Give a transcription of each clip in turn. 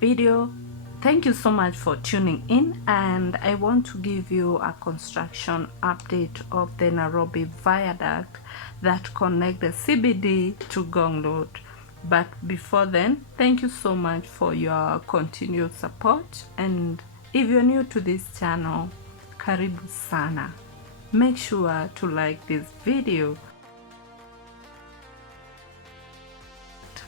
video. Thank you so much for tuning in, and I want to give you a construction update of the Nairobi Viaduct that connect the CBD to Ngong Road. But before then, thank you so much for your continued support, and if you're new to this channel, karibu sana. Make sure to like this video.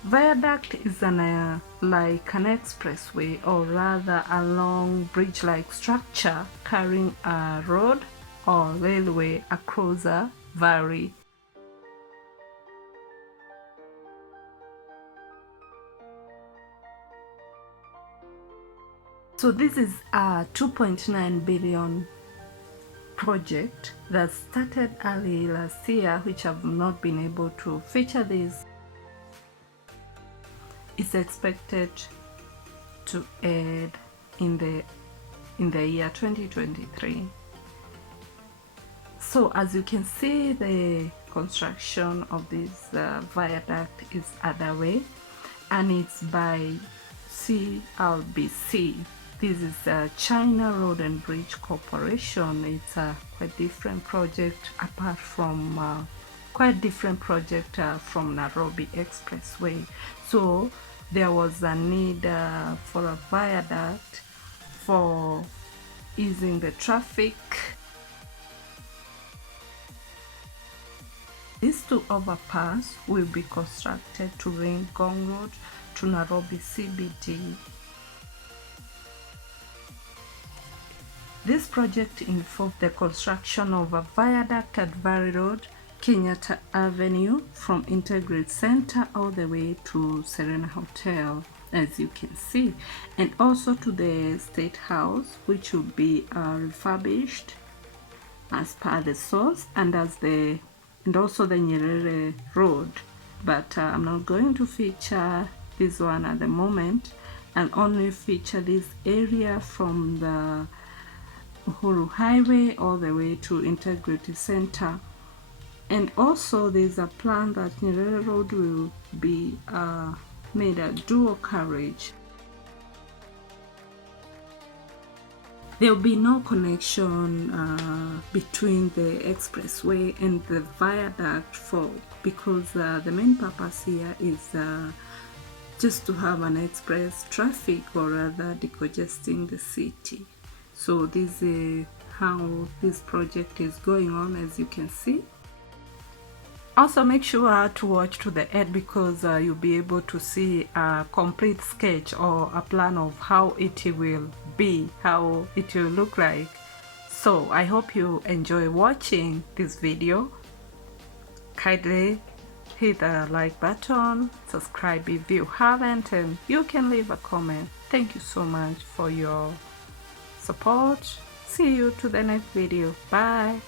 Viaduct is like an expressway, or rather a long bridge-like structure carrying a road or railway across a valley. So this is a 2.9 billion project that started early last year, which have not been able to feature this. It's expected to end in the year 2023. So as you can see, the construction of this viaduct is underway, and it's by CLBC. This is China Road and Bridge Corporation. It's a quite different project apart from from Nairobi Expressway. So there was a need for a viaduct for easing the traffic. These two overpass will be constructed to link Ngong Road to Nairobi CBD. This project involved the construction of a viaduct at Valley Road, Kenyatta Avenue, from Integrate Center all the way to Serena Hotel, as you can see, and also to the State House, which will be refurbished as per the source, and also the Nyerere Road. But I'm not going to feature this one at the moment. I'll only feature this area from the Uhuru Highway all the way to Integrity Center. And also there's a plan that Nyerere Road will be made a dual carriage. There will be no connection between the expressway and the viaduct because the main purpose here is just to have an express traffic, or rather decongesting the city. So this is how this project is going on, as you can see. Also make sure to watch to the end, because you'll be able to see a complete sketch or a plan of how it will be, how it will look like. So I hope you enjoy watching this video. Kindly hit the like button, subscribe if you haven't, and you can leave a comment. Thank you so much for your support. See you to the next video. Bye.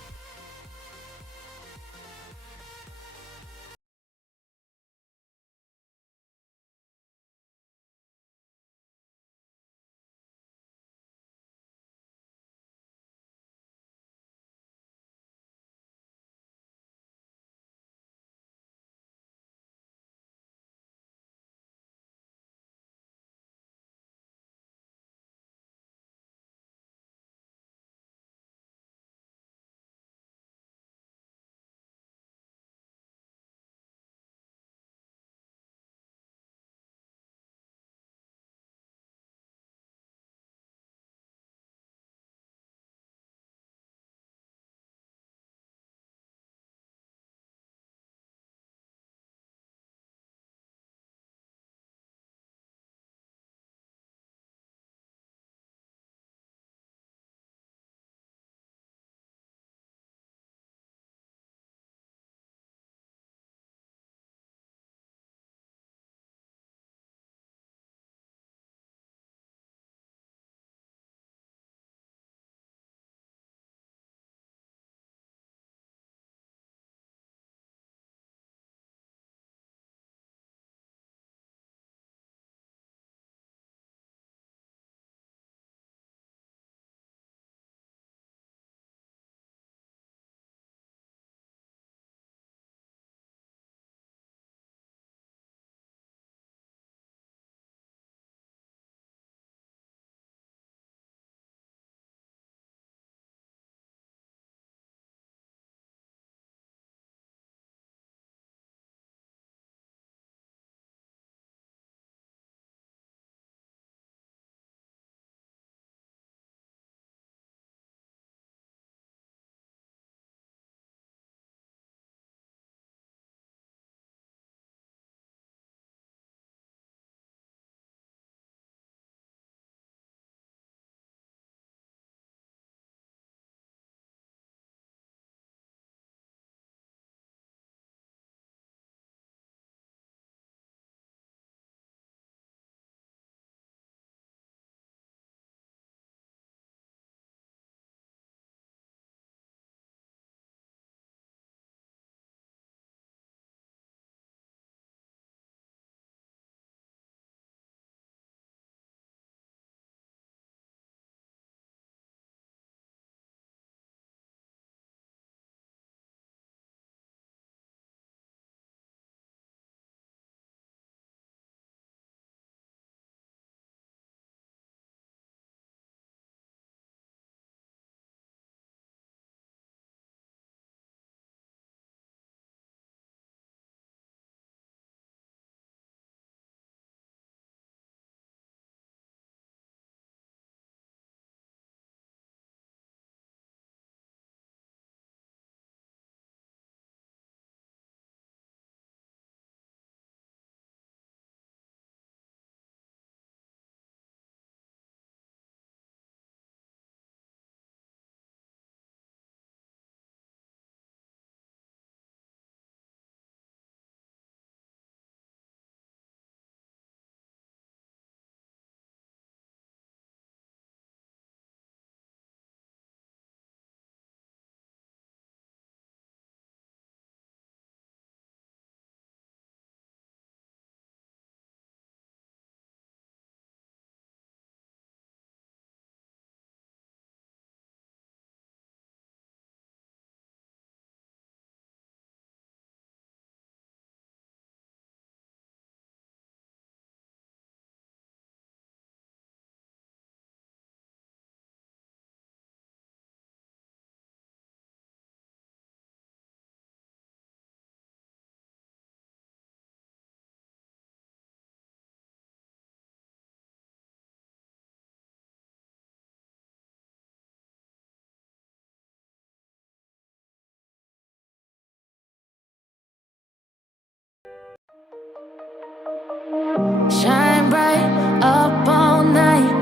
Shine bright up all night.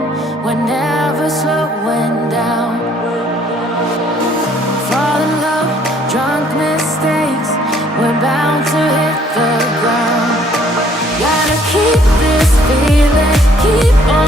We're never slowing down. Fall in love, drunk mistakes. We're bound to hit the ground. Gotta keep this feeling, keep on